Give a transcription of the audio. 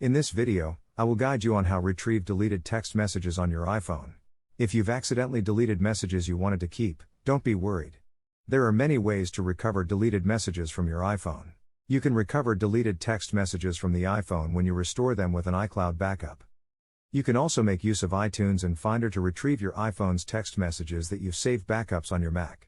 In this video, I will guide you on how retrieve deleted text messages on your iPhone. If you've accidentally deleted messages you wanted to keep, don't be worried. There are many ways to recover deleted messages from your iPhone. You can recover deleted text messages from the iPhone when you restore them with an iCloud backup. You can also make use of iTunes and Finder to retrieve your iPhone's text messages that you've saved backups on your Mac.